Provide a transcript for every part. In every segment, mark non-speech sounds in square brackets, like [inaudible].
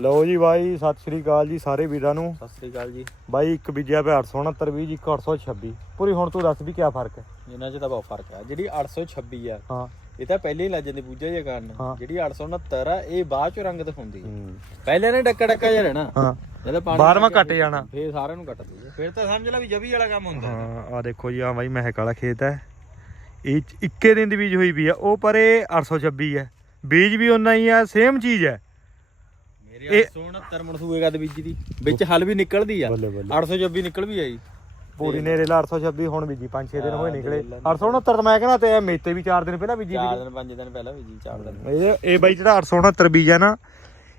ਲਓ ਜੀ ਬਾਈ ਸਤਿ ਸ਼੍ਰੀ ਅਕਾਲ ਜੀ ਸਾਰੇ ਵੀਰਾਂ ਨੂੰ। ਸਤਿ ਸ੍ਰੀ ਅਕਾਲ ਜੀ। ਬਾਈ ਇੱਕ ਬੀਜਿਆ ਪਿਆ 869 20 ਜੀ ਇੱਕ 826 ਪੂਰੀ ਹੁਣ ਤੂੰ ਦੱਸ ਵੀ ਕੀ ਫ਼ਰਕ ਹੈ? ਇਹਨਾਂ 'ਚ ਤਾਂ ਬਹੁਤ ਫ਼ਰਕ ਆ ਜਿਹੜੀ 826 ਆ ਹਾਂ। ਇਹ ਤਾਂ ਪਹਿਲੇ ਹੀ ਲੱਜ ਜਾਂਦੀ ਪੂਜਾ ਜਿਹਾ ਕਾਰਨ। ਹਾਂ। ਜਿਹੜੀ 869 ਆ ਇਹ ਬਾਅਦ ਚ ਰੰਗ ਦਿਖਾਉਂਦੀ ਹੈ। ਪਹਿਲੇ ਨੇ ਡੱਕਾ ਡੱਕਾ ਜਿਹਾ ਰਹਿਣਾ। ਹਾਂ। ਜਦੋਂ ਪਾਣੀ ਬਾਰਵਾਂ ਕੱਟ ਜਾਣਾ। ਫੇਰ ਸਾਰਿਆਂ ਨੂੰ ਕੱਟ ਦੂਗਾ ਫੇਰ ਤਾਂ ਸਮਝ ਲੈ ਵੀ ਜਵੀ ਵਾਲਾ ਕੰਮ ਹੁੰਦਾ। ਹਾਂ ਆ ਦੇਖੋ ਜੀ ਆ ਬਾਈ ਮਹਿਕ ਵਾਲਾ ਖੇਤ ਹੈ। ਇਹ 'ਚ ਇੱਕੇ ਦਿਨ ਦੀ ਬੀਜ ਹੋਈ ਵੀ ਆ। ਉਹ ਪਰ ਇਹ 826 ਹੈ। ਬੀਜ ਵੀ ਉਨਾ ਹੀ ਆ ਸੇਮ ਚੀਜ਼ ਹੈ। ਮੇਰੇ 869 ਮਨਸੂਏ ਕਦ ਬੀਜੀ ਦੀ ਵਿੱਚ ਹਲ ਵੀ ਨਿਕਲਦੀ ਆ। ਬੱਲੇ ਬੱਲੇ। 826 ਨਿਕਲ ਵੀ ਆਈ। ਪੂਰੀ ਨੇਰੇ ਲਾ 826 ਹੁਣ ਬੀਜੀ 5-6 ਦਿਨ ਹੋਏ ਨਿਕਲੇ। ਦੇਖ ਲੈ। 869 ਤਾਂ ਮੈਂ ਕਹਿੰਦਾ ਤੇ ਇਹ ਮੇਤੇ ਵੀ 4 ਦਿਨ ਪਹਿਲਾਂ ਬੀਜੀ ਚਾਰ ਵੀ ਦਿਨ ਪੰਜ ਦਿਨ ਪਹਿਲਾਂ ਬੀਜੀ ਚਾਰ ਦਿਨ। ਇਹ ਇਹ ਬਾਈ ਜਿਹੜਾ 869 ਬੀਜ ਹੈ ਨਾ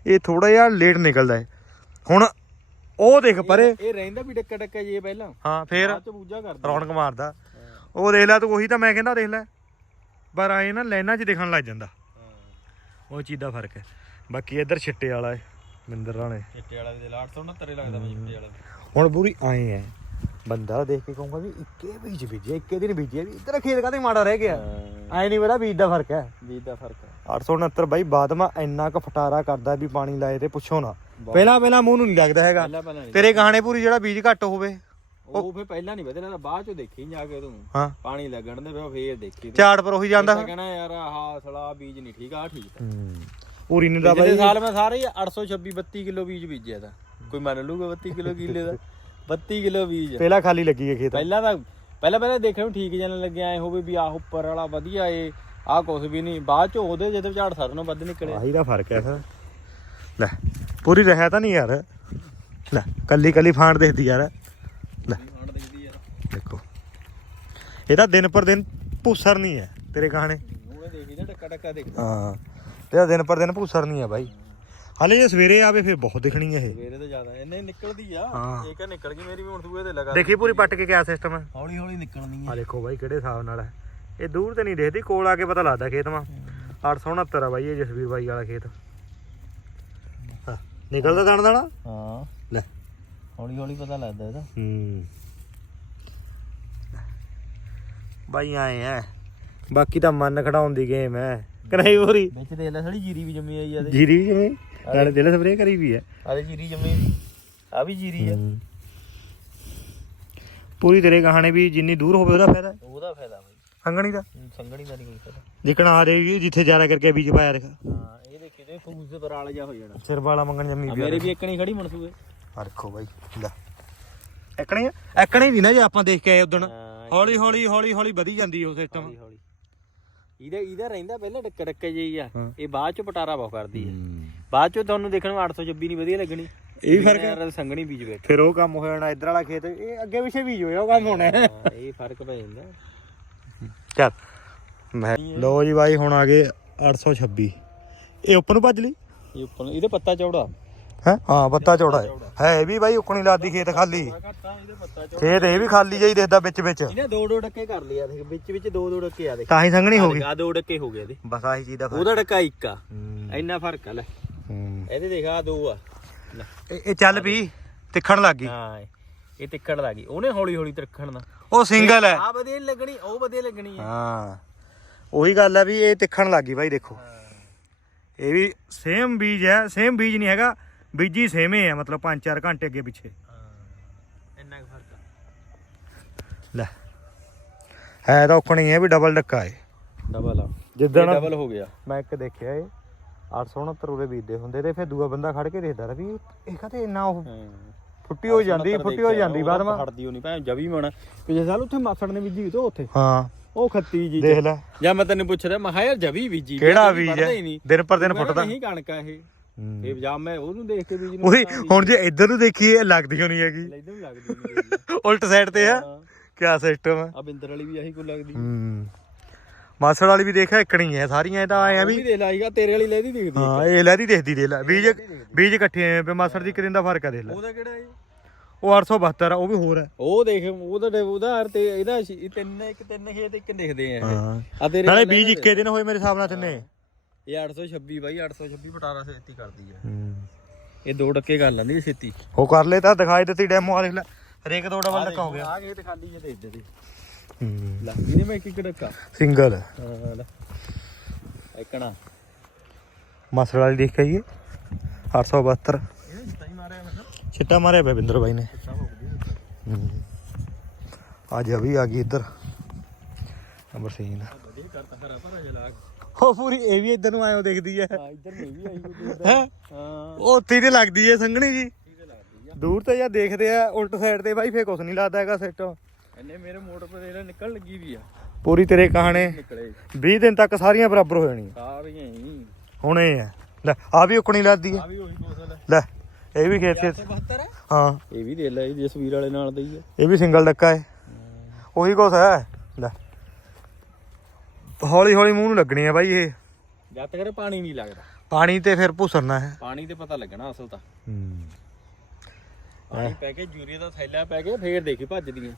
ਇਹ ਥੋੜਾ ਜਿਹਾ ਲੇਟ ਨਿਕਲਦਾ ਹੈ। ਹੁਣ ਉਹ ਦੇਖ ਪਰੇ। ਇਹ ਰਹਿੰਦਾ ਵੀ ਡੱਕਾ ਡੱਕਾ ਜੇ ਪਹਿਲਾਂ। ਹਾਂ ਫੇਰ ਰੌਣਕ ਮਾਰਦਾ। ਉਹ ਦੇਖ ਲੈ ਤੂੰ ਉਹੀ ਤਾਂ ਮੈਂ ਕਹਿੰਦਾ ਦੇਖ ਲੈ। ਪਰ ਆਏ ਨਾ ਲਾਈਨਾਂ 'ਚ ਦਿਖਣ ਲੱਗ ਜਾਂਦਾ। ਉਹ ਚੀਜ਼ ਦਾ ਫ਼ਰਕ ਹੈ। ਬਾਕੀ ਇੱਧਰ ਛਿੱਟੇ ਵਾਲਾ ਹੈ ਮਿੰਦਰ ਰਾਣੇ। ਚਿੱਟੇ ਵਾਲਾ ਵੀ 869 ਲੱਗਦਾ ਮੈਂ ਚਿੱਟੇ ਵਾਲਾ। ਹੁਣ ਪੂਰੀ ਆਏ ਹੈ। ਬੰਦਾ ਦੇਖ ਕੇ ਕਹੂੰਗਾ ਵੀ ਇੱਕੇ ਬੀਜ ਬੀਜਿਆ ਇੱਕੇ ਦਿਨ ਬੀਜਿਆ ਵੀ ਇੱਧਰ ਖੇਤ ਕਾਤੇ ਮਾੜਾ ਰਹਿ ਗਿਆ। ਐ ਨਹੀਂ ਪਤਾ ਬੀਜ ਦਾ ਫ਼ਰਕ ਹੈ। ਬੀਜ ਦਾ ਫ਼ਰਕ ਆ 869 ਬਾਈ ਬਾਦਮਾ ਇੰਨਾ ਕੁ ਫਟਾਰਾ ਕਰਦਾ ਵੀ ਪਾਣੀ ਲਾਏ ਤੇ ਪੁੱਛੋ ਨਾ। ਪਹਿਲਾਂ ਪਹਿਲਾਂ ਮੂੰਹ ਨੂੰ ਨਹੀਂ ਲੱਗਦਾ ਹੈਗਾ। ਪਹਿਲਾਂ ਪਹਿਲਾਂ ਨਹੀਂ ਤੇਰੇ ਗਾਣੇ ਪੂਰੀ ਜਿਹੜਾ ਬੀਜ ਘੱਟ ਹੋਵੇ ਉਹ ਫੇਰ ਪਹਿਲਾਂ ਨਹੀਂ ਵਧਣਾ ਤਾਂ ਬਾਅਦ ਚ ਦੇਖੀ ਜਾ ਕੇ ਤੂੰ। ਹਾਂ। ਪਾਣੀ ਲੱਗਣ ਦੇ ਫਿਰ ਦੇਖੀ ਤੂੰ। ਝਾੜ ਪਰ ਉਹੀ ਜਾਂਦਾ ਕਹਿਣਾ ਯਾਰ ਆਹ ਸਲਾ ਬੀਜ ਨਹੀਂ ਠੀਕ ਆ ਠੀਕ ਆ ਪੂਰੀ ਨੇ ਦਾ ਪਿਛਲੇ ਬਾਈ। ਸਾਲ ਮੈਂ ਸਾਰੇ ਹੀ 826 32 ਕਿਲੋ ਬੀਜ ਬੀਜਿਆ ਤਾਂ। ਕੋਈ ਮੰਨ ਲੂਗਾ 32 ਕਿਲੋ ਕਿੱਲੇ ਦਾ? 32 ਕਿਲੋ ਬੀਜ। ਪਹਿਲਾਂ ਖਾਲੀ ਲੱਗੀ ਹੈ ਖੇਤ। ਪਹਿਲਾਂ ਤਾਂ ਪਹਿਲਾਂ ਪਹਿਲਾਂ ਦੇਖਣ ਨੂੰ ਠੀਕ ਜਾਣ ਲੱਗਿਆ ਐ ਹੋਵੇ ਵੀ ਆਹ ਉੱਪਰ ਵਾਲਾ ਵਧੀਆ ਏ ਆਹ ਕੁਛ ਵੀ ਨਹੀਂ। ਬਾਅਦ ਚ ਉਹਦੇ ਜਦੋਂ ਝਾੜ ਸਾਰਿਆਂ ਨੂੰ ਵੱਧ ਨਿਕਲਿਆ ਆਹੀ ਦਾ ਫ਼ਰਕ ਹੈ ਫਿਰ। ਲੈ ਪੂਰੀ ਰਹਿ ਤਾਂ ਨਹੀਂ ਯਾਰ। ਲੈ ਕੱਲੀ ਕੱਲੀ ਫਾਂਡ ਦੇਖਦੀ ਯਾਰ। ਲੈ ਹਾਂ ਦਿਖਦੀ ਯਾਰ ਦੇਖੋ ਇਹਦਾ ਦਿਨ ਪਰ ਦਿਨ ਭੂਸਰ ਨਹੀਂ ਹੈ ਤੇਰੇ ਗਾਣੇ ਉਹਨੇ ਦੇਖੀ ਨਾ ਟੱਕਾ ਟੱਕਾ ਦੇਖ ਹਾਂ। ਇਹਦਾ ਦਿਨ ਪਰ ਦਿਨ ਭੂਸਰ ਨਹੀਂ ਹੈ ਬਾਈ। ਹਾਲੇ ਜੇ ਸਵੇਰੇ ਆਵੇ ਫਿਰ ਬਹੁਤ ਦਿਖਣੀ ਹੈ ਇਹ। ਸਵੇਰੇ ਤੇ ਜ਼ਿਆਦਾ। ਇਹਨੇ ਨਿਕਲਦੀ ਆ। ਹਾਂ। ਇਹ ਕਾ ਨਿਕਲ ਗਈ ਮੇਰੀ ਵੀ ਹੁਣ ਸੂਏ ਤੇ ਲਗਾ। ਦੇਖੀ ਪੂਰੀ ਪੱਟ ਕੇ ਕਿਆ ਸਿਸਟਮ ਹੈ ਹੌਲੀ ਹੌਲੀ ਨਿਕਲਣੀ ਆ। ਦੇਖੋ ਬਾਈ ਕਿਹੜੇ ਹਿਸਾਬ ਨਾਲ ਹੈ ਇਹ ਦੂਰ ਤੇ ਨਹੀਂ ਦੇਖਦੀ ਕੋਲ ਆ ਕੇ ਪਤਾ ਲੱਗਦਾ ਖੇਤ ਮਾ। 869 ਆ ਬਾਈ ਇਹ ਜਸਵੀਰ ਬਾਈ ਵਾਲਾ ਖੇਤ। ਹਾਂ, ਨਿਕਲਦਾ ਦਾਣਾ ਦਾਣਾ? ਹਾਂ। ਲੈ। ਹੌਲੀ ਹੌਲੀ ਪਤਾ ਲੱਗਦਾ ਇਹਦਾ। ਹੂੰ। ਬਾਈ ਆਏ ਐ। ਬਾਕੀ ਤਾਂ ਮਨ ਖੜਾਉਣ ਦੀ ਗੇਮ ਹੈ ਕਰਾਈ ਪੂਰੀ। ਵਿੱਚ ਦੇ ਲੈ ਥੋੜੀ ਜੀਰੀ ਵੀ ਜੰਮੀ ਆਈ ਆ ਦੇ ਜੀਰੀ ਜਿਵੇਂ ਨਾਲੇ ਦਿਲ ਸਪਰੇ ਕਰੀ ਵੀ ਹੈ ਆਲੇ ਜੀਰੀ ਜੰਮੀ ਆ। ਵੀ ਜੀਰੀ ਆ। ਪੂਰੀ ਤੇਰੇ ਕਹਾਣੀ ਵੀ ਜਿੰਨੀ ਦੂਰ ਹੋਵੇ ਉਹਦਾ ਫਾਇਦਾ। ਉਹਦਾ ਫਾਇਦਾ ਬਈ। ਸੰਗਣੀ ਦਾ। ਸੰਗਣੀ ਦਾ ਨਹੀਂ ਕੋਈ ਫਾਇਦਾ। ਜਿਕਣਾ ਆ ਰਹੀ ਜਿੱਥੇ ਜ਼ਿਆਦਾ ਕਰਕੇ ਬੀਜ ਪਾਇਆ ਦੇਖ। ਹਾਂ ਇਹ ਦੇਖੇ ਤੇ ਫੂਸ ਦੇ ਪਰਾਲ ਜਾ ਹੋ ਜਾਣਾ। ਸਿਰ ਵਾਲਾ ਮੰਗਣ ਜੰਮੀ ਆ ਪਿਆ ਮੇਰੇ ਵੀ ਇੱਕਣੀ ਖੜੀ ਮਨਸੂਏ ਰੱਖੋ ਬਾਈ ਲੈ। ਐਕਣੀ ਐਕਣੀ ਦੀ ਨਾ ਜੇ ਆਪਾਂ ਦੇਖ ਕੇ ਆਏ ਉਦਣ। ਹਾਂ ਹੌਲੀ ਹੌਲੀ ਹੌਲੀ ਹੌਲੀ ਵਧੀ ਜਾਂਦੀ ਉਹ ਸਿਸਟਮ ਹੌਲੀ ਹੌਲੀ ਇਹਦਾ ਇਹਦਾ ਰਹਿੰਦਾ ਪਹਿਲਾਂ ਡੱਕੇ ਡੱਕੇ ਜਿਹੀ ਆ। ਹਾਂ। ਇਹ ਬਾਅਦ ਚ ਪਟਾਰਾ ਬਹੁਤ ਕਰਦੀ ਆ। ਬਾਅਦ ਚ ਤੁਹਾਨੂੰ ਦੇਖਣ ਨੂੰ 826 ਨਹੀਂ ਵਧੀਆ ਲੱਗਣੀ। ਇਹ ਫ਼ਰਕ ਹੈ। ਸੰਗਣੀ ਬੀਜ ਬੈਠ ਫਿਰ ਉਹ ਕੰਮ ਹੋ ਜਾਣਾ ਇੱਧਰ ਵਾਲਾ ਖੇਤ। ਇਹ ਅੱਗੇ ਪਿੱਛੇ ਬੀਜ ਹੋਇਆ ਉਹ ਕੰਮ ਹੋਣਾ ਹਾਂ। ਇਹ ਫ਼ਰਕ ਪੈ ਜਾਂਦਾ। ਚੱਲ। ਮੈਂ ਲੋ ਜੀ ਬਾਈ ਹੁਣ ਆ ਗਏ 826 ਇਹ ਉੱਪਰ ਨੂੰ ਭੱਜ ਲਈ? ਇਹ ਉੱਪਰ ਇਹਦੇ ਪੱਤਾ ਚੌੜਾ। ਹੈ? ਹਾਂ ਪੱਤਾ ਚੌੜਾ ਹੈ। ਹੈ ਇਹ ਵੀ ਬਾਈ ਉੱਕਣੀ ਲਾਦੀ ਖੇਤ ਖਾਲੀ। ਖੇਤ ਇਹ ਵੀ ਖਾਲੀ ਜਾਈ ਦੇਖਦਾ ਵਿੱਚ ਵਿੱਚ। ਇਹਨੇ ਦੋ ਦੋ ਡੱਕੇ ਕਰ ਲਿਆ ਦੇਖ ਵਿੱਚ ਵਿੱਚ ਦੋ ਦੋ ਡੱਕੇ ਆ ਦੇਖ। ਤਾਂ ਹੀ ਸੰਗਣੀ ਹੋ ਗਈ। ਆ ਦੋ ਡੱਕੇ ਹੋ ਗਏ ਇਹਦੇ ਬਸ ਆਹੀ ਚੀਜ਼ ਦਾ ਫ਼ਰਕ। ਉਹਦਾ ਡੱਕਾ ਇੱਕ ਆ। ਇੰਨਾ ਫ਼ਰਕ ਆ ਲੈ। ਇਹਦੇ ਦੇਖ ਆ ਦੋ ਆ। ਇਹ ਚੱਲ ਵੀ ਤਿੱਖਣ ਲੱਗ ਗਈ। ਹਾਂ ਇਹ ਤਿੱਕੜ ਲੱਗੀ ਉਹਨੇ ਹੌਲੀ ਹੌਲੀ ਤਿੱਖਣ ਦਾ। ਉਹ ਸਿੰਗਲ ਹੈ। ਆ ਵਧੀਆ ਲੱਗਣੀ ਉਹ ਵਧੀਆ ਲੱਗਣੀ ਆ। ਹਾਂ। ਉਹੀ ਗੱਲ ਹੈ ਵੀ ਇਹ ਤਿੱਖਣ ਲੱਗ ਗਈ ਬਾਈ ਦੇਖੋ। ਇਹ ਵੀ ਸੇਮ ਬੀਜ ਹੈ ਸੇਮ ਬੀਜ ਨਹੀਂ ਹੈਗਾ। ਬੀਜੀ ਸੇਮੇ ਹੈ ਮਤਲਬ 5-4 ਘੰਟੇ ਅੱਗੇ ਪਿੱਛੇ। ਇੰਨਾ ਕੁ ਫ਼ਰਕ ਆ। ਲੈ ਹੈ ਤਾਂ ਔਕਣੀ ਹੈ ਵੀ ਡਬਲ ਡੱਕਾ ਹੈ ਡਬਲ ਆ। ਜਿੱਦਣ ਡਬਲ ਹੋ ਗਿਆ। ਮੈਂ ਇੱਕ ਦੇਖਿਆ ਇਹ 869 ਉਰੇ ਬੀਜਦੇ ਹੁੰਦੇ ਤੇ ਫਿਰ ਦੂਆ ਬੰਦਾ ਖੜ ਕੇ ਦੇਖਦਾ ਰਿਹਾ ਵੀ ਇਹ ਕਹਤੇ ਇੰਨਾ ਉਹ ਫੁੱਟੀ ਹੋ ਜਾਂਦੀ ਫੁੱਟੀ ਹੋ ਜਾਂਦੀ ਬਾਅਦ ਮਾ। ਖੜਦੀ ਹੋਣੀ ਭੈਣ ਜਵੀ ਮਣਾ ਪਿਛਲੇ ਸਾਲ ਉੱਥੇ ਮਾਸੜ ਨੇ ਬੀਜੀ ਤੇ ਉੱਥੇ। ਹਾਂ। ਉਹ ਖੱਤੀ ਜੀ ਦੇਖ ਲੈ। ਜਾਂ ਮੈਂ ਤੈਨੂੰ ਪੁੱਛਦਾ ਮੈਂ ਕਿਹਾ ਯਾਰ ਜਵੀ ਬੀਜੀ ਕਿਹੜਾ ਬੀਜ ਹੈ। ਦਿਨ ਪਰ ਦਿਨ ਫੁੱਟਦਾ। ਨਹੀਂ ਕਣਕ ਆ ਇਹ। ਇਹ ਜਾਂ ਮੈਂ ਉਹਨੂੰ ਦੇਖ ਕੇ ਬੀਜ ਨੂੰ ਉਹੀ ਹੁਣ ਜੇ ਇੱਧਰ ਨੂੰ ਦੇਖੀਏ ਲੱਗਦੀ ਹੋਣੀ ਹੈਗੀ। ਇਦਾਂ ਵੀ ਲੱਗਦੀ ਨਹੀਂ [laughs] ਉਲਟ ਸਾਈਡ ਤੇ ਆ। ਕਿਆ ਸਿਸਟਮ ਹੈ ਆ ਬਿੰਦਰ ਵਾਲੀ ਵੀ ਆਹੀ ਕੋ ਲੱਗਦੀ। ਹੂੰ। ਮਾਸੜ ਵਾਲੀ ਵੀ ਦੇਖਿਆ ਇੱਕਣੀ ਹੈ ਸਾਰੀਆਂ ਇਹ ਤਾਂ ਆਏ ਆ ਵੀ ਵੀ ਦੇਖ ਲਾਈਗਾ ਤੇਰੇ ਵਾਲੀ ਲੈਦੀ ਦਿਖਦੀ ਹਾਂ ਇਹ ਲਹਿਦੀ ਦੇਖਦੀ ਦੇ ਲੈ। ਬੀਜ ਬੀਜ ਇਕੱਠੇ ਆਏ ਪਏ ਮਾਸੜ ਦੀ ਕਿਰਿੰਦਾ ਫ਼ਰਕ ਆ ਦੇਖ ਲੈ। ਉਹਦਾ ਕਿਹੜਾ ਹੈ ਉਹ 872 ਆ ਉਹ ਵੀ ਹੋਰ ਹੈ ਉਹ ਦੇਖ ਉਹਦਾ ਉਹਦਾ ਤੇ ਇਹਦਾ ਇਹ ਤਿੰਨ ਇੱਕ ਤਿੰਨ ਖੇਤ ਇੱਕ ਦਿਖਦੇ ਆ ਇਹ। ਹਾਂ। ਆ ਤੇਰੇ ਨਾਲ ਬੀਜ ਇੱਕੇ ਦਿਨ ਹੋਏ ਮੇਰੇ ਹਿਸਾਬ ਨਾਲ ਤਿੰਨੇ। ਇਹ 826 ਬਾਈ 826 18 ਛੇਤੀ ਕਰਦੀ ਆ। ਹੂੰ। ਇਹ ਦੋ ਟੱਕੇ ਕਰ ਲੈਂਦੀ ਛੇਤੀ। ਉਹ ਕਰ ਲੈ ਤਾਂ ਦਿਖਾਈ ਦਿੱਤੀ ਡੈਮੋ ਆ ਦੇਖ ਲੈ। ਹਰੇਕ ਦੋ ਡਬਲ ਡੱਕਾ ਹੋ ਗਿਆ। ਆ ਖੇਤ ਖਾਲੀ ਜੇ ਦੇਖਦੇ ਤੇ ਹੂੰ। ਲੈ ਇਹਨੇ ਮੈਂ ਇੱਕ ਇੱਕ ਡੱਕਾ। ਸਿੰਗਲ। ਹਾਂ ਲੈ। ਇੱਕਣਾ ਮਾਸੜ ਵਾਲੀ ਦੇਖ ਕੇ ਆਈਏ 872 ਇਹ ਸਤਾਈ ਮਾਰਿਆ ਮੈਂ ਛਿੱਟਾ ਮਾਰਿਆ ਬਿੰਦਰ ਬਾਈ ਨੇ। ਹੋ ਹੂੰ। ਅੱਜ ਅਭੀ ਆ ਗਈ ਇੱਧਰ। ਨੰਬਰ ਸੀਨ ਵਧੀਆ ਕਰਤਾ ਹਰਾ ਭਰਾ ਜਲਾਗ ਉਹ ਪੂਰੀ ਇਹ ਵੀ ਇੱਧਰ ਨੂੰ ਆਇਓ ਦੇਖਦੀ ਹੈ ਹਾਂ ਇੱਧਰ ਮੈਂ ਵੀ ਆਈ ਕੋਈ ਹੈ? ਹਾਂ। ਉਹ ਉੱਥੇ ਹੀ ਤੇ ਲੱਗਦੀ ਹੈ ਸੰਘਣੀ ਜੀ। ਠੀਕ ਲੱਗਦੀ ਆ ਦੂਰ ਤੇ ਜਾਂ ਦੇਖਦੇ ਆ ਉਲਟ ਸਾਈਡ ਤੇ ਬਾਈ ਫੇ ਕੁਛ ਨਹੀਂ ਲੱਗਦਾ ਹੈਗਾ ਸੈੱਟ ਇਹਨੇ ਮੇਰੇ ਮੋਟਰ ਪਰ ਇਹਦਾ ਨਿਕਲ ਲੱਗੀ ਵੀ ਆ। ਪੂਰੀ ਤੇਰੇ ਕਹਾਣੇ। ਨਿਕਲੇ। 20 ਦਿਨ ਤੱਕ ਸਾਰੀਆਂ ਬਰਾਬਰ ਹੋ ਜਾਣੀਆਂ। ਸਾਰੀਆਂ ਹੀ। ਹੁਣ ਇਹ ਹੈ ਲੈ ਆ ਵੀ ਉਕਣੀ ਲੱਗਦੀ ਹੈ ਆ ਵੀ ਉਹੀ ਕੋਸਲ ਹੈ ਲੈ ਇਹ ਵੀ ਖੇਤ ਖੇਤ। 72 ਹੈ ਹਾਂ। ਇਹ ਵੀ ਦੇ ਲੈ ਜਸਵੀਰ ਵਾਲੇ ਨਾਲ ਦਾ ਹੀ ਹੈ ਇਹ ਵੀ ਸਿੰਗਲ ਡੱਕਾ ਹੈ। ਉਹੀ ਕੁਛ ਹੈ ਲੈ। ਹੌਲੀ ਹੌਲੀ ਮੂੰਹ ਨੂੰ ਲੱਗਣੀ ਹੈ ਬਾਈ ਇਹ। ਜਦ ਤੱਕ ਪਾਣੀ ਨਹੀਂ ਲੱਗਦਾ। ਪਾਣੀ ਤੇ ਫਿਰ ਭੁਸਰਨਾ ਹੈ। ਪਾਣੀ ਤੇ ਪਤਾ ਲੱਗਣਾ ਅਸਲ ਤਾਂ। ਹੂੰ। ਪਾਣੀ ਪੈ ਕੇ ਯੂਰੀਆ ਦਾ ਥੈਲਾ ਪੈ ਕੇ ਫੇਰ ਦੇਖੀ ਭੱਜਦੀਆਂ।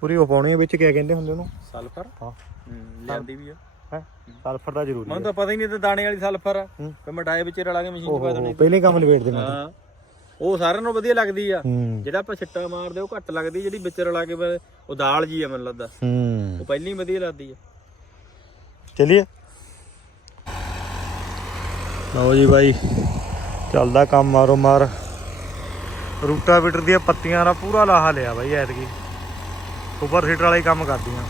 ਪੂਰੀ ਉਹ ਪਾਉਣੀ ਵਿੱਚ ਕਿਆ ਕਹਿੰਦੇ ਹੁੰਦੇ ਉਹਨੂੰ? ਸਲਫਰ? ਹਾਂ। ਲਿਆਂਦੀ ਵੀ ਆ। ਹੈ? ਸਲਫਰ ਦਾ ਜ਼ਰੂਰੀ ਮੈਨੂੰ ਤਾਂ ਪਤਾ ਹੀ ਨਹੀਂ ਤੇ ਦਾਣੇ ਵਾਲੀ ਸਲਫਰ। ਆ। ਫਿਰ ਮਟਾਏ ਵਿੱਚ ਰਲਾ ਕੇ ਮਸ਼ੀਨ 'ਚ ਪਾ ਦੇਣੀ। ਪਹਿਲੇ ਕੰਮ ਨਿਬੇੜ ਦੇਣਾ ਹਾਂ। ਉਹ ਸਾਰਿਆਂ ਨੂੰ ਵਧੀਆ ਲੱਗਦੀ ਆ। ਜਿਹੜਾ ਆਪਾਂ ਛਿੱਟਾ ਮਾਰਦੇ ਉਹ ਘੱਟ ਲੱਗਦੀ ਜਿਹੜੀ ਵਿੱਚ ਰਲਾ ਕੇ ਉਹ ਦਾਲ ਜੀ ਆ ਮੈਨੂੰ ਲੱਗਦਾ। ਹੂੰ। ਉਹ ਪਹਿਲੀ ਵਧੀਆ ਲੱਗਦੀ ਆ। ਚਲਿਏ। ਲਓ ਜੀ ਬਾਈ, ਚੱਲਦਾ ਕੰਮ ਮਾਰੋ ਮਾਰ। ਰੂਟਾਵੀਟਰ ਦੀਆਂ ਪੱਤੀਆਂ ਦਾ ਪੂਰਾ ਲਾਹਾ ਲਿਆ ਬਾਈ ਐਤਕੀ। ਸੁਪਰ ਹੀਟਰ ਵਾਲੇ ਕੰਮ ਕਰਦੀਆਂ।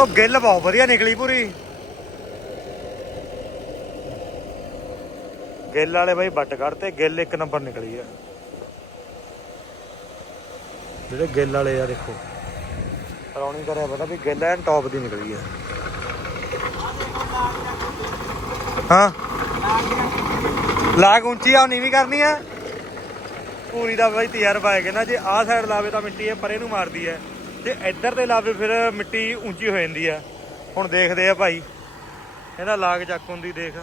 ਉਹ ਗਿੱਲ ਬਹੁਤ ਵਧੀਆ ਨਿਕਲੀ ਪੂਰੀ। ਗਿੱਲ ਵਾਲੇ ਬਾਈ ਵੱਟ ਕੱਢਤੇ, ਗਿੱਲ ਇੱਕ ਨੰਬਰ ਨਿਕਲੀ ਆ। ਜਿਹੜੇ ਗਿੱਲ ਵਾਲੇ ਆ, ਦੇਖੋ। ਰੌਣੀ ਕਰਿਆ ਪਤਾ ਵੀ ਗਿੱਲ ਐਨ ਟੌਪ ਦੀ ਨਿਕਲੀ ਆ। ਹਾਂ। ਲਾਗ ਉੱਚੀ ਆ ਨੀਵੀਂ ਕਰਨੀ ਆ। ਪੂਰੀ ਦਾ ਬਾਈ ਤਜਰਬਾ ਹੈ ਕਹਿੰਦਾ ਜੇ ਆਹ ਸਾਈਡ ਲਾਵੇ ਤਾਂ ਮਿੱਟੀ ਇਹ ਪਰੇ ਨੂੰ ਮਾਰਦੀ ਹੈ ਜੇ ਇੱਧਰ ਤੇ ਲਾਵੇ ਫਿਰ ਮਿੱਟੀ ਉੱਚੀ ਹੋ ਜਾਂਦੀ ਆ। ਹੁਣ ਦੇਖਦੇ ਆ ਭਾਈ। ਇਹਦਾ ਲਾਗ ਚੱਕ ਹੁੰਦੀ, ਦੇਖ।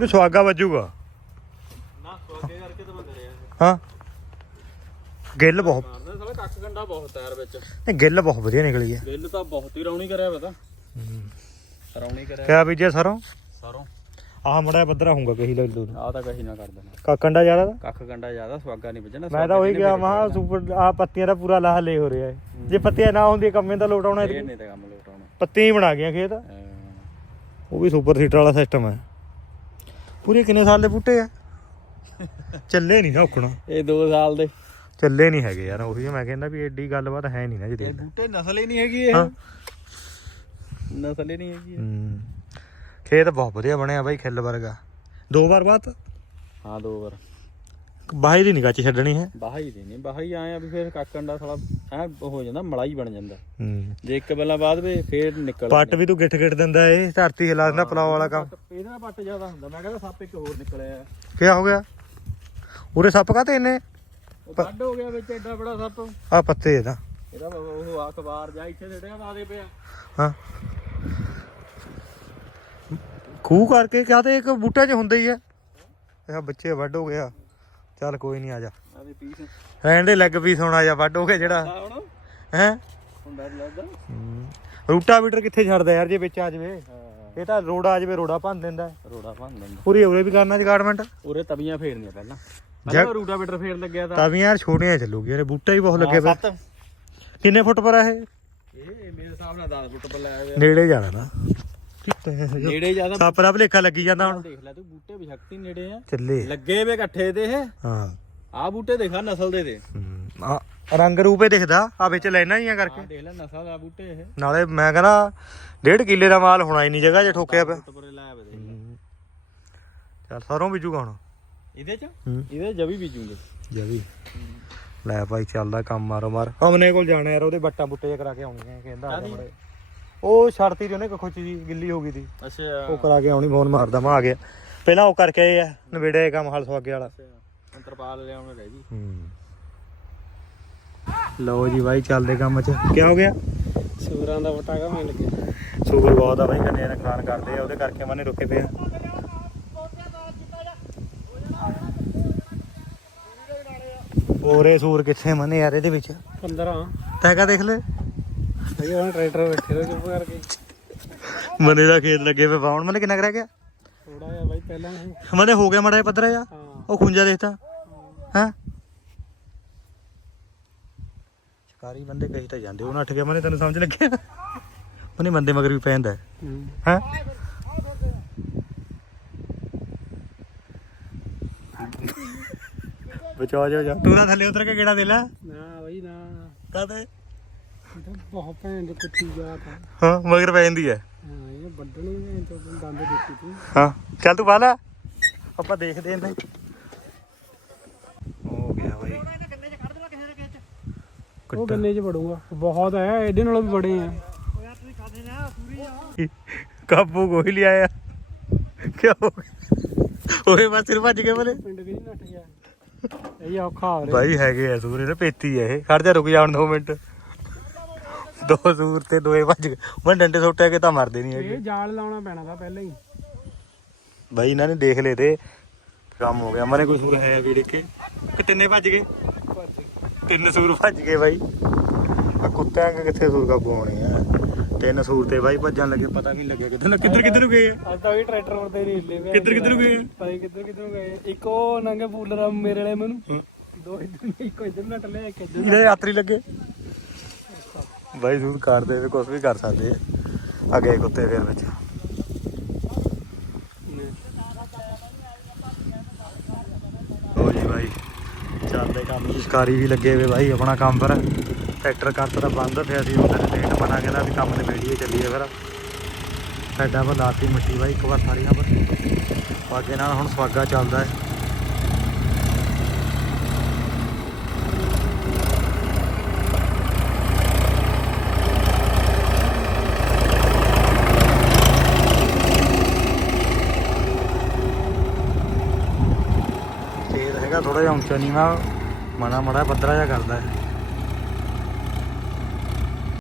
ਪੂਰੀ ਸਵਾਗਾ ਵੱਜੂਗਾ। ਨਾ ਸੋਕੇ ਕਰਕੇ ਤਾਂ ਮੈਂ ਕਰਿਆ ਹਾਂ। ਗਿੱਲ ਬਹੁਤ ਮਾਰਦਾ ਸਾਲਾ ਕੱਖ ਗੰਡਾ ਬਹੁਤ ਟਾਇਰ ਵਿੱਚ। ਨਹੀਂ ਗਿੱਲ ਬਹੁਤ ਵਧੀਆ ਨਿਕਲੀ ਹੈ ਬਿੱਲ ਤਾਂ ਬਹੁਤ ਹੀ ਰੌਣੀ ਕਰਿਆ ਪਤਾ ਰੌਣੀ ਕਰਿਆ। ਕਿਆ ਬੀਜੇ ਸਰੋਂ? ਸਰੋਂ। ਆਹ ਮੜਾ ਬੱਦਰਾ ਹੋਊਗਾ ਕਹੀ ਲੱਗ ਦੂ ਆ ਤਾਂ ਕਹੀ ਨਾ ਕਰ ਦੇਣਾ। ਕਾਕੰਡਾ ਜ਼ਿਆਦਾ ਤਾਂ? ਕੱਖ ਗੰਡਾ ਜ਼ਿਆਦਾ ਸਵਾਗਾ ਨਹੀਂ ਵੱਜਣਾ ਮੈਂ ਤਾਂ ਉਹੀ ਕਿਹਾ ਮਹਾ ਸੁਪਰ ਆ ਪੱਤੀਆਂ ਦਾ ਪੂਰਾ ਲਾਹ ਲੈ ਹੋ ਰਿਹਾ ਹੈ। ਜੇ ਪੱਤੀਆਂ ਨਾ ਹੁੰਦੀਆਂ ਕੰਮੇ ਦਾ ਲੋਟ ਆਉਣਾ। ਇਹ ਨਹੀਂ ਤਾਂ ਕੰਮ ਲੋਟਾਉਣਾ ਪੱਤੀਆਂ ਹੀ ਬਣਾ ਗਈਆਂ ਖੇਤ। ਉਹ ਵੀ ਸੁਪਰ ਸੀਟਰ ਵਾਲਾ ਸਿਸਟਮ ਹੈ। ਪੂਰੇ ਕਿੰਨੇ ਸਾਲ ਦੇ ਬੂਟੇ ਆ? ਚੱਲੇ ਨਹੀਂ ਨਾ ਔਖਣਾ ਇਹ 2 ਸਾਲ ਦੇ। ਚੱਲੇ ਨਹੀਂ ਹੈਗੇ ਯਾਰ ਉਹੀ ਮੈਂ ਕਹਿੰਦਾ ਵੀ ਐਡੀ ਗੱਲਬਾਤ ਹੈ ਨਹੀਂ ਨਾ ਜੀ ਇਹ ਬੂਟੇ ਨਸਲ ਹੀ ਨਹੀਂ ਹੈਗੀ ਇਹ। ਹਾਂ। ਨਸਲ ਹੀ ਨਹੀਂ ਹੈਗੀ ਇਹ। ਹੂੰ। ਖੇਤ ਬਹੁਤ ਵਧੀਆ ਬਣਿਆ ਬਾਈ ਖਿੱਲ ਵਰਗਾ। ਦੋ ਵਾਰ ਬਾਅਦ ਹਾਂ ਦੋ ਵਾਰ। ਬਾਹਰ ਦੀ ਨਿਗਾਹ ਚ ਛੱਡਣੀ ਹੈ। ਬਾਹੀ ਦੀ ਨਹੀਂ ਬਾਹੀ ਆਏ ਆ ਵੀ ਫਿਰ ਕੱਖ ਗੰਡਾ ਸਾਲਾ ਐ ਹੋ ਜਾਂਦਾ ਮਲਾਈ ਬਣ ਜਾਂਦਾ। ਹੂੰ। ਜੇ ਇੱਕ ਬੱਲਾ ਬਾਅਦ ਵੀ ਫੇਰ ਨਿਕਲ ਪੱਟ ਵੀ ਤੂੰ ਗਿੱਠ ਗਿੱਠ ਦਿੰਦਾ ਏ ਧਰਤੀ ਹਿਲਾ ਦਿੰਦਾ ਪਲਾਓ ਵਾਲਾ ਕੰਮ। ਇਹਦੇ ਨਾਲ ਪੱਟ ਜ਼ਿਆਦਾ ਹੁੰਦਾ ਮੈਂ ਕਹਿੰਦਾ ਸੱਪ ਇੱਕ ਹੋਰ ਨਿਕਲਿਆ। ਕਿਆ ਹੋ ਗਿਆ? ਉਰੇ ਸੱਪ ਕਾਤੇ ਇੰਨੇ? ਉਹ ਕੱਢ ਹੋ ਗਿਆ ਵਿੱਚ ਐਡਾ ਬੜਾ ਸੱਪ। ਆ ਪੱਤੇ ਇਹਦਾ। ਇਹਦਾ ਉਹ ਅਖਬਾਰ ਜਾਂ ਇੱਥੇ ਡੜਿਆ ਵਾਦੇ ਪਿਆ। ਹਾਂ। ਖੂਹ ਕਰਕੇ ਕਿਆ ਤੇ ਇੱਕ ਬੂਟੇ 'ਚ ਹੁੰਦਾ ਹੀ ਹੈ ਇਹ ਬੱਚੇ ਵੱਢ ਹੋ ਗਿਆ ਚੱਲ ਕੋਈ ਨਹੀਂ ਆ ਜਾ। ਆ ਵੀ ਪੀਸ ਐਂਡ ਦੇ ਲੈਗ ਪੀਸ ਹੋਣਾ ਜਾ ਵੱਢ ਹੋ ਗਿਆ ਜਿਹੜਾ। ਹੁਣ? ਹੈ? ਲੱਗਦਾ। ਰੂਟਾਵੀਟਰ ਕਿੱਥੇ ਛੱਡਦਾ ਯਾਰ ਜੇ ਵਿੱਚ ਆ ਜਾਵੇ? ਇਹ ਤਾਂ ਰੋੜਾ ਆ ਜਾਵੇ ਰੋੜਾ ਭੰਨ ਦਿੰਦਾ। ਰੋੜਾ ਭੰਨ ਦਿੰਦਾ। ਪੂਰੀ ਉਰੇ ਵੀ ਕਰਨਾ ਜਗਾਰਡਮੈਂਟ ਉਰੇ ਤਵੀਆਂ ਫੇਰਨੀਆਂ ਪਹਿਲਾਂ। ਪਹਿਲਾਂ ਰੂਟਾਵੇਟਰ ਫੇਰ ਲੱਗਿਆ ਤਾਂ। ਤਾਂ ਵੀ ਯਾਰ ਛੋਟੀਆਂ ਚੱਲੂਗੀ ਯਾਰ ਬੂਟਾ ਹੀ ਬਹੁਤ ਲੱਗੇ ਹਾਂ, ਪਏ। ਸੱਤ। ਕਿੰਨੇ ਫੁੱਟ ਪਰ ਆ ਇਹ? ਇਹ ਮੇਰੇ ਹਿਸਾਬ ਨਾਲ 10 ਫੁੱਟ ਪਰ ਲਾਇਆ ਹੋਇਆ ਨੇੜੇ ਜਾਣਾ ਨਾ। ਨੇੜੇ ਜ਼ਿਆਦਾ ਸੱਪ ਦਾ ਭਲੇਖਾ ਲੱਗੀ ਜਾਂਦਾ ਹੁਣ। ਦੇਖ ਲੈ ਤੂੰ ਬੂਟੇ ਵੀ ਸ਼ਕਤੀ ਨੇੜੇ ਆ। ਚੱਲੇ। ਲੱਗੇ ਵੇ ਇਕੱਠੇ ਤੇ ਇਹ। ਹਾਂ। ਆ ਬੂਟੇ ਦੇਖਾ ਨਸਲ ਦੇ ਤੇ ਹਮ, ਆ ਰੰਗ ਰੂਪੇ ਦਿਖਦਾ ਆ ਵਿੱਚ ਲੈਣਾ ਹੀ ਆ ਕਰਕੇ ਦੇਖ ਲੈ ਨਸਲ ਆ ਬੂਟੇ ਇਹ। ਨਾਲੇ ਮੈਂ ਕਹਿੰਦਾ ਡੇਢ ਕਿੱਲੇ ਦਾ ਮਾਲ ਹੋਣਾ ਹੀ ਨਹੀਂ ਜਗ੍ਹਾ 'ਚ ਠੋਕਿਆ ਪਿਆ। ਚੱਲ ਸਰੋਂ ਬੀਜੂਗਾ ਹੁਣ। ਇਹਦੇ ਚ? ਇਹਦੇ ਜਵੀ ਬੀਜੂਗੇ। ਜਵੀ। ਲੈ ਭਾਈ ਚੱਲਦਾ ਕੰਮ ਮਾਰੋ ਮਾਰ। ਹਮਨੇ ਕੋਲ ਜਾਣਾ ਯਾਰ ਉਹਦੇ ਬੱਟਾਂ ਬੁੱਟੇ ਜਿਹਾ ਕਰਾ ਕੇ ਆਉਣੀਆਂ ਕਹਿੰਦਾ ਆ ਜਾ ਉਹ ਛੜਤੀ ਦੀ ਉਹਨੇ ਕਖੁੱਚ ਜੀ ਗਿੱਲੀ ਹੋ ਗਈ ਸੀ ਅੱਛਾ। ਉਹ ਕਰਾ ਕੇ ਆਉਣੀ ਫੋਨ ਮਾਰਦਾ ਮੈਂ ਆ ਗਿਆ। ਪਹਿਲਾਂ ਉਹ ਕਰਕੇ ਆਏ ਆ ਨਵੇੜੇ ਇਹ ਕੰਮ ਹਲ ਸਵਾਗੇ ਵਾਲਾ। ਅੰਤਰਪਾਲ ਲਿਆਉਣ ਰਹਿ ਗਈ ਲਓ ਜੀ ਬਾਈ ਚੱਲਦੇ ਕੰਮ 'ਚ। ਕੀ ਹੋ ਗਿਆ? ਸੂਰਾਂ ਦਾ ਵਟਾਗਾ ਮੈਂ ਲੱਗਿਆ ਸੂਰ ਬਹੁਤ ਆ ਬਾਈ ਕੰਨੇ ਨੁਕਸਾਨ ਕਰਦੇ ਆ ਉਹਦੇ ਕਰਕੇ ਮਨੇ ਰੁਕੇ ਪਏ ਆ। ਹੋਰੇ ਸੂਰ ਕਿੱਥੇ ਮਨੇ ਯਾਰ ਇਹਦੇ ਵਿੱਚ? 15 ਤੈਂ ਕਾ ਦੇਖ ਲੈ ਇਹ ਹੁਣ ਟਰੈਕਟਰ ਬੈਠੇ ਰਹੇ ਚੁੱਪ ਕਰਕੇ। ਮਨੇ ਦਾ ਖੇਤ ਲੱਗੇ ਪਏ ਪਾਉਣ ਮਨੇ ਕਿੰਨਾ ਕੁ ਰਹਿ ਗਿਆ? ਥੋੜਾ ਜਿਹਾ ਬਾਈ ਪਹਿਲਾਂ ਇਹ ਮਨੇ ਹੋ ਗਿਆ ਮੜਾ ਪੱਧਰਾ ਜਾ ਹਾਂ। ਉਹ ਖੁੰਜਾ ਦੇਖਤਾ ਹਾਂ। ਸ਼ਿਕਾਰੀ ਬੰਦੇ ਕਹੀ ਤਾਂ ਜਾਂਦੇ ਉਹ ਨੱਠ ਗਿਆ ਮਨੇ ਤੈਨੂੰ ਸਮਝ ਲੱਗਿਆ? ਮਨੇ ਬੰਦੇ ਮਗਰ ਵੀ ਪੈ ਜਾਂਦਾ। ਹੂੰ। ਹੈ? ਬਚਾ ਜਾ ਜਾ। ਤੂੰ ਤਾਂ ਥੱਲੇ ਉਤਰ ਕੇ ਕਿਹੜਾ ਦੇ ਲੈ ਨਾ ਬਾਈ ਨਾ। ਕਾਤੇ ਇਹ ਤਾਂ ਬਹੁਤ ਭੈਣ ਦੀ ਕੁੱਤੀ ਜਾਤ ਆ। ਹਾਂ ਮਗਰ ਪੈ ਜਾਂਦੀ ਹੈ। ਹਾਂ ਇਹ ਵੱਢਣੀ ਨੇ ਤੋਂ ਦੰਦ ਦੇਖੀ ਤੂੰ ਹਾਂ ਚੱਲ ਤੂੰ ਪਾ ਲੈ ਆਪਾਂ ਦੇਖਦੇ ਆਂ ਹੋ ਗਿਆ ਬਾਈ। ਉਹ ਗੰਨੇ 'ਚ ਵੜੂਗਾ। ਬਹੁਤ ਹੈ ਇਹਦੇ ਨਾਲੋਂ ਵੀ ਬੜੇ ਆ। ਕਾਬੂ ਕੋਈ ਲਿਆ ਆ ਕਿਆ ਹੋ ਗਿਆ? ਉਹਦੇ ਬਸ ਸਿਰ ਭੱਜ ਗਏ ਬਲੇ ਪਿੰਡ ਵੀ ਨਹੀਂ ਨੱਠ ਗਿਆ। ਇਹ ਔਖਾ ਹੋ ਰਿਹਾ। ਬਾਈ ਹੈਗੇ ਆ ਸੂਰੇ ਤੇ ਪੇਤੀ ਆ ਇਹ। ਖੜ ਜਾ ਰੁਕ ਜਾ ਹੁਣ 2 ਮਿੰਟ। ਦੋ ਸੂਰ ਤੇ ਦੋਏ ਭੱਜ ਗਏ। ਮੈਂ ਡੰਡੇ ਸੁੱਟਿਆ ਕਿ ਤਾਂ ਮਰਦੇ ਨਹੀਂ ਹੈਗੇ। ਇਹ ਜਾਲ ਲਾਉਣਾ ਪੈਣਾ ਤਾਂ ਪਹਿਲਾਂ ਹੀ। ਬਾਈ ਇਹਨਾਂ ਨੇ ਦੇਖ ਲਏ ਤੇ ਕੰਮ ਹੋ ਗਿਆ। ਮਰੇ ਕੋਈ ਸੂਰ ਹੈ ਵੀ ਦੇਖੇ? ਕਿ ਤਿੰਨੇ ਭੱਜ ਗਏ? ਤਿੰਨ ਸੂਰ ਭੱਜ ਗਏ ਬਾਈ। ਆ ਕੁੱਤਿਆਂ ਕਿ ਕਿੱਥੇ ਸੂਰ ਕਾਬੂ ਆਉਣੇ ਆ? ਤਿੰਨ ਸੂਰ ਤੇ ਬਾਈ ਭੱਜਣ ਲੱਗੇ ਪਤਾ ਨਹੀਂ ਲੱਗਿਆ ਕਿੱਧਰ ਕਿੱਧਰ ਕਿੱਧਰ ਨੂੰ ਗਏ ਆ? ਅੱਜ ਤਾਂ ਵੀ ਟਰੈਕਟਰ ਵਰਤੇ ਨਹੀਂ ਹਿੱਲੇ ਵੇ ਕਿੱਧਰ ਕਿੱਧਰ ਗਏ? ਭਾਈ ਕਿੱਧਰ ਕਿੱਧਰ ਗਏ ਇੱਕ ਉਹ ਨੰਗੇ ਫੂਲਰ ਮੇਰੇ ਵਾਲੇ ਮੈਨੂੰ। ਦੋ ਇੱਧਰ ਇੱਕ ਇੱਧਰ ਨੱਟ ਲਿਆ ਇੱਕ ਇੱਧਰ ਇਹਦੇ ਯਾਤਰੀ ਲੱਗੇ। ਬਾਈ ਸੂਦ ਕਰਦੇ ਵੀ ਕੁਝ ਵੀ ਕਰ ਸਕਦੇ ਆ ਅੱਗੇ ਕੁੱਤੇ ਫੇਰ ਵਿੱਚ। ਹੋ ਜੀ ਬਾਈ ਚੱਲਦੇ ਕੰਮ। ਦੀ ਸ਼ਿਕਾਰੀ ਵੀ ਲੱਗੇ ਵੇ ਬਾਈ ਆਪਣਾ ਕੰਮ ਪਰ। ਟਰੈਕਟਰ ਕਰਤਾ ਤਾਂ ਬੰਦ ਫਿਰ ਅਸੀਂ ਉਹਨਾਂ ਨੇ ਲੇਟ ਬਣਾ ਕਹਿੰਦਾ ਵੀ ਕੰਮ ਤੇ ਬੈਠੀਏ ਚੱਲੀਏ ਫਿਰ। ਸਾਡਾ ਪਰ ਲਾਤੀ ਮਿੱਟੀ ਬਾਈ, ਇੱਕ ਵਾਰ ਸਾਰੀਆਂ ਪਰ ਅੱਗੇ ਨਾਲ ਹੁਣ ਸਵਾਗਾ ਚੱਲਦਾ ਹੈ ਖੇਤ ਹੈਗਾ ਥੋੜਾ ਜਿਹਾ ਉੱਚਾ ਨੀਵਾ ਮਾੜਾ ਮਾੜਾ ਪੱਧਰਾ ਜਿਹਾ ਕਰਦਾ ਹੈ।